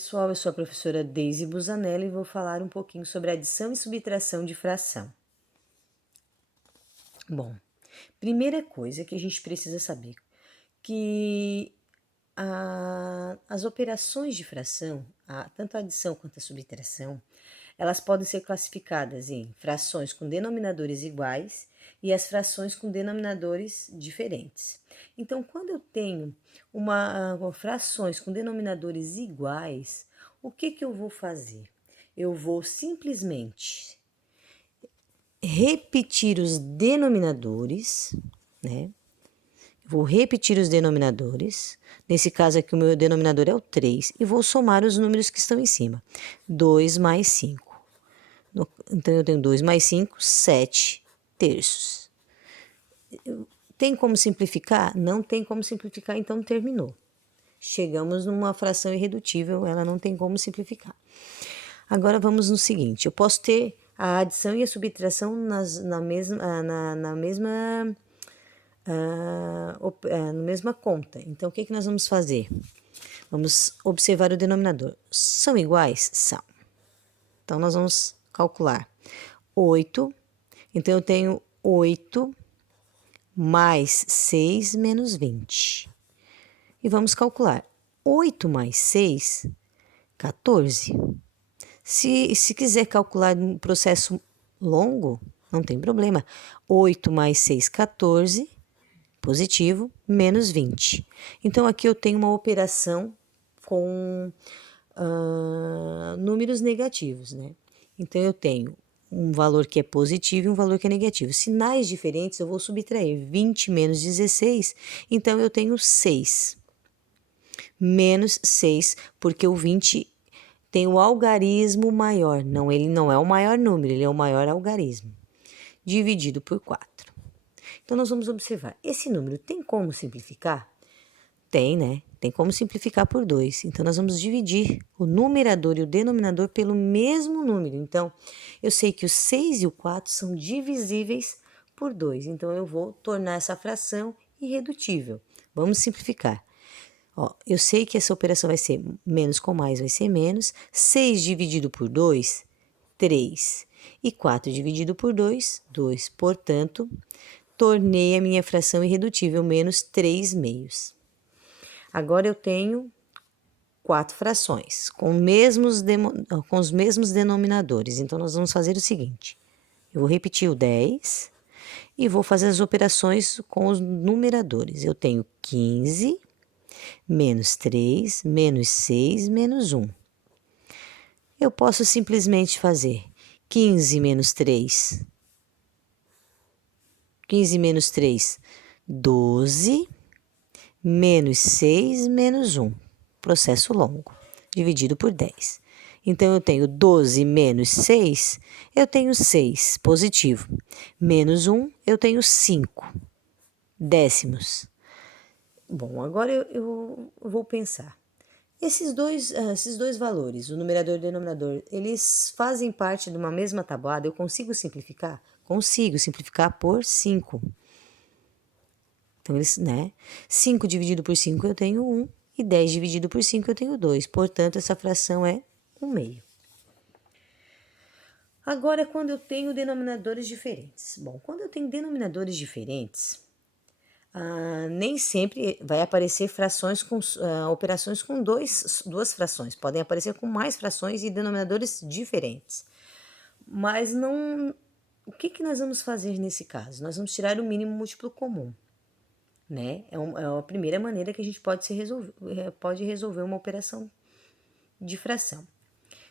Pessoal, eu sou a professora Deise Busanelli e vou falar um pouquinho sobre adição e subtração de fração. Bom, primeira coisa que a gente precisa saber, que as operações de fração, tanto a adição quanto a subtração, elas podem ser classificadas em frações com denominadores iguais e as frações com denominadores diferentes. Então, quando eu tenho frações com denominadores iguais, o que eu vou fazer? Eu vou simplesmente repetir os denominadores, né? Vou repetir os denominadores. Nesse caso aqui, o meu denominador é o 3. E vou somar os números que estão em cima. 2 mais 5. Então, eu tenho 2 mais 5, 7 terços. Tem como simplificar? Não tem como simplificar, então terminou. Chegamos numa fração irredutível, ela não tem como simplificar. Agora vamos no seguinte, eu posso ter a adição e a subtração na mesma conta. Então, o que nós vamos fazer? Vamos observar o denominador. São iguais? São. Então, nós vamos calcular 8. Então, eu tenho 8 mais 6 menos 20. E vamos calcular. 8 mais 6, 14. Se quiser calcular um processo longo, não tem problema. 8 mais 6, 14, positivo, menos 20. Então, aqui eu tenho uma operação com números negativos, né? Então, eu tenho um valor que é positivo e um valor que é negativo. Sinais diferentes, eu vou subtrair 20 menos 16, então eu tenho 6. Menos 6, porque o 20 tem o algarismo maior. Não, ele não é o maior número, ele é o maior algarismo. Dividido por 4. Então, nós vamos observar. Esse número tem como simplificar? Tem, né? Tem como simplificar por 2. Então, nós vamos dividir o numerador e o denominador pelo mesmo número. Então, eu sei que o 6 e o 4 são divisíveis por 2. Então, eu vou tornar essa fração irredutível. Vamos simplificar. Ó, eu sei que essa operação vai ser menos com mais, vai ser menos. 6 dividido por 2, 3. E 4 dividido por 2, 2. Portanto, tornei a minha fração irredutível, menos 3 meios. Agora eu tenho 4 frações, com os mesmos denominadores. Então, nós vamos fazer o seguinte. Eu vou repetir o 10 e vou fazer as operações com os numeradores. Eu tenho 15... menos 3, menos 6, menos 1. Eu posso simplesmente fazer 15 menos 3. 15 menos 3, 12, menos 6, menos 1. Processo longo, dividido por 10. Então, eu tenho 12 menos 6, eu tenho 6, positivo. Menos 1, eu tenho 5 décimos. Bom, agora eu vou pensar. Esses dois valores, o numerador e o denominador, eles fazem parte de uma mesma tabuada? Eu consigo simplificar? Consigo simplificar por 5. Então, 5 dividido por 5 eu tenho 1 e 10 dividido por 5 eu tenho 2. Portanto, essa fração é 1/2. Agora, quando eu tenho denominadores diferentes. Bom, quando eu tenho denominadores diferentes, nem sempre vai aparecer frações com operações com duas frações. Podem aparecer com mais frações e denominadores diferentes. Mas não. O que nós vamos fazer nesse caso? Nós vamos tirar o mínimo múltiplo comum, né? É a primeira maneira que a gente pode resolver uma operação de fração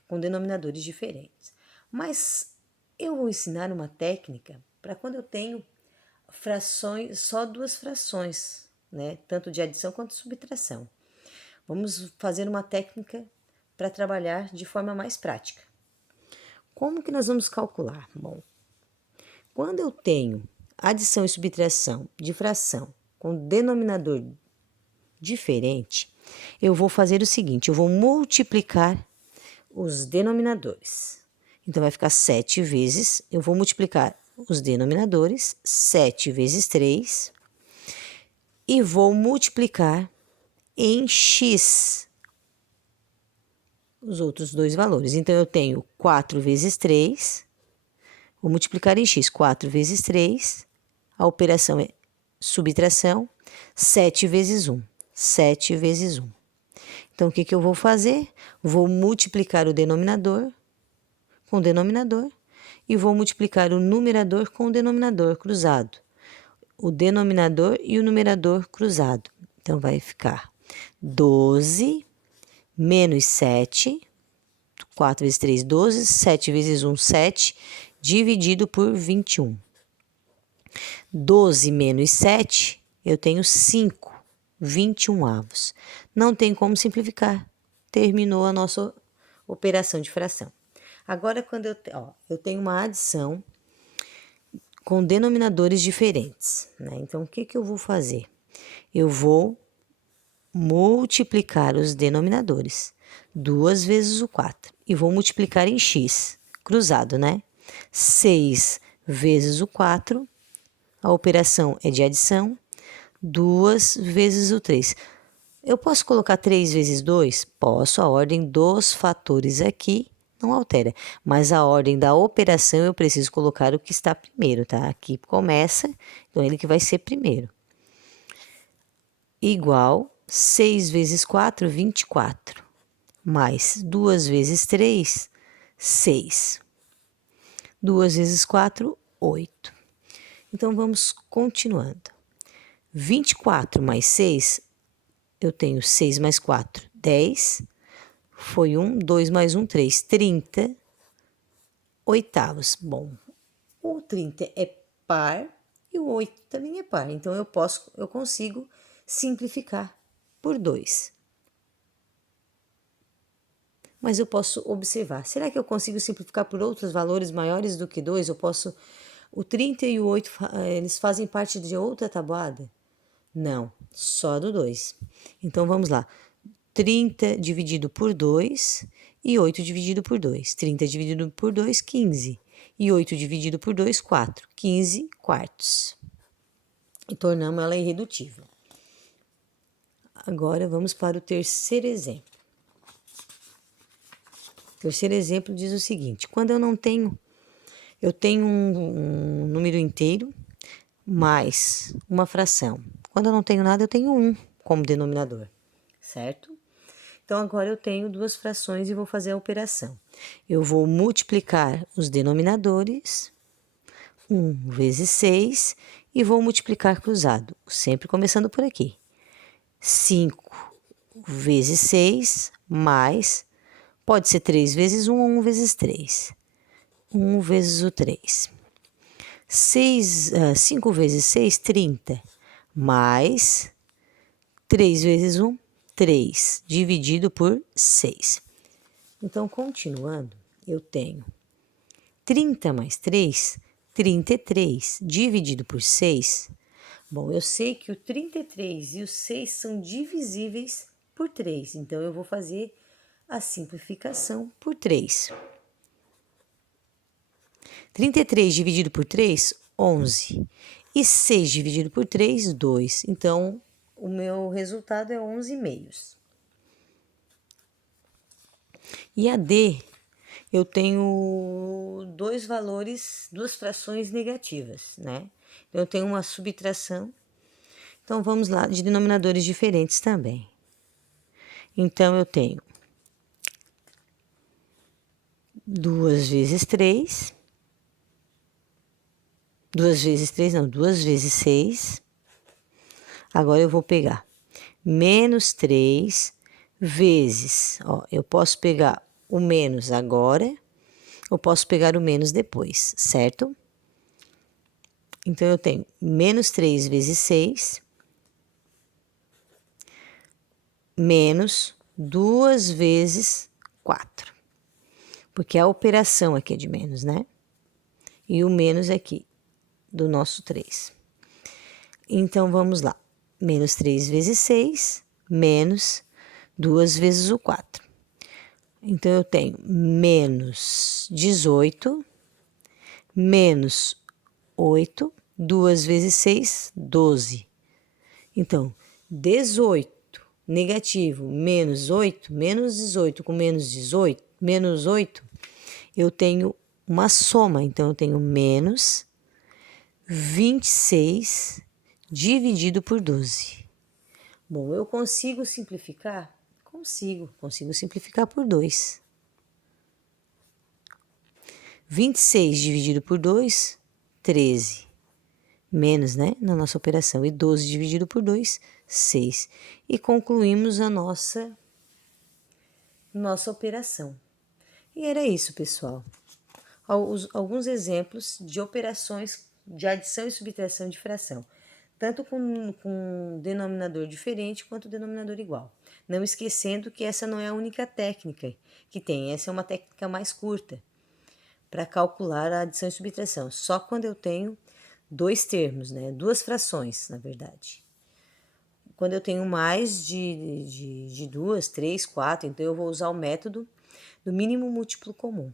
com denominadores diferentes. Mas eu vou ensinar uma técnica para quando eu tenho frações, só duas frações, né? Tanto de adição quanto de subtração. Vamos fazer uma técnica para trabalhar de forma mais prática. Como que nós vamos calcular? Bom, quando eu tenho adição e subtração de fração com denominador diferente, eu vou fazer o seguinte, eu vou multiplicar os denominadores. Então, vai ficar 7 vezes, eu vou multiplicar os denominadores, 7 vezes 3, e vou multiplicar em x. os outros dois valores. Então, eu tenho 4 vezes 3, vou multiplicar em x, 4 vezes 3, a operação é subtração, 7 vezes 1, 7 vezes 1. Então, o que que eu vou fazer? Vou multiplicar o denominador com o denominador e vou multiplicar o numerador com o denominador cruzado. O denominador e o numerador cruzado. Então, vai ficar 12 menos 7, 4 vezes 3, 12, 7 vezes 1, 7, dividido por 21. 12 menos 7, eu tenho 5, 21avos. Não tem como simplificar. Terminou a nossa operação de fração. Agora, quando eu tenho uma adição com denominadores diferentes, né? Então, o que que eu vou fazer? Eu vou multiplicar os denominadores, 2 vezes o 4, e vou multiplicar em x, cruzado, né? 6 vezes o 4, a operação é de adição, 2 vezes o 3. Eu posso colocar 3 vezes 2? Posso, a ordem dos fatores aqui não altera, mas a ordem da operação eu preciso colocar o que está primeiro, tá? Aqui começa, então ele que vai ser primeiro. Igual 6 vezes 4, 24, mais 2 vezes 3, 6. 2 vezes 4, 8. Então, vamos continuando. 24 mais 6, eu tenho 6 mais 4, 10. Foi 1, 2 mais 1, 3, 30 oitavos. Bom, o 30 é par e o 8 também é par. Então, eu consigo simplificar por 2. Mas eu posso observar. Será que eu consigo simplificar por outros valores maiores do que 2? O 30 e o 8, eles fazem parte de outra tabuada? Não, só do 2. Então, vamos lá. 30 dividido por 2 e 8 dividido por 2. 30 dividido por 2, 15. E 8 dividido por 2, 4. 15 quartos. E tornamos ela irredutível. Agora, vamos para o terceiro exemplo. O terceiro exemplo diz o seguinte: quando eu tenho um número inteiro mais uma fração. Quando eu não tenho nada, eu tenho 1 como denominador, certo? Então, agora eu tenho duas frações e vou fazer a operação. Eu vou multiplicar os denominadores, 1 vezes 6, e vou multiplicar cruzado, sempre começando por aqui. 5 vezes 6, mais, pode ser 3 vezes 1 ou 1 vezes 3. 1 vezes o 3. 5 vezes 6, 30, mais 3 vezes 1, 3, dividido por 6. Então, continuando, eu tenho 30 mais 3, 33, dividido por 6. Bom, eu sei que o 33 e o 6 são divisíveis por 3, então eu vou fazer a simplificação por 3. 33 dividido por 3, 11. E 6 dividido por 3, 2. Então, o meu resultado é 11 meios. E a D, eu tenho dois valores, duas frações negativas, né? Então, eu tenho uma subtração. Então, vamos lá, de denominadores diferentes também. Então, eu tenho 2 vezes 3. 2 vezes 3, não, 2 vezes 6. Agora eu vou pegar menos 3 vezes, eu posso pegar o menos agora, eu posso pegar o menos depois, certo? Então, eu tenho menos 3 vezes 6, menos 2 vezes 4. Porque a operação aqui é de menos, né? E o menos aqui do nosso 3. Então, vamos lá. Menos 3 vezes 6, menos 2 vezes o 4. Então, eu tenho menos 18, menos 8, 2 vezes 6, 12. Então, 18 negativo, menos 8, menos 18 com menos 18, menos 8, eu tenho uma soma. Então, eu tenho menos 26 dividido por 12. Bom, eu consigo simplificar? Consigo simplificar por 2. 26 dividido por 2, 13. Menos, né, na nossa operação. E 12 dividido por 2, 6. E concluímos a nossa operação. E era isso, pessoal. Alguns exemplos de operações de adição e subtração de fração, tanto com denominador diferente quanto denominador igual. Não esquecendo que essa não é a única técnica que tem, essa é uma técnica mais curta para calcular a adição e subtração, só quando eu tenho dois termos, né? Duas frações, na verdade. Quando eu tenho mais de 2, 3, 4, então eu vou usar o método do mínimo múltiplo comum.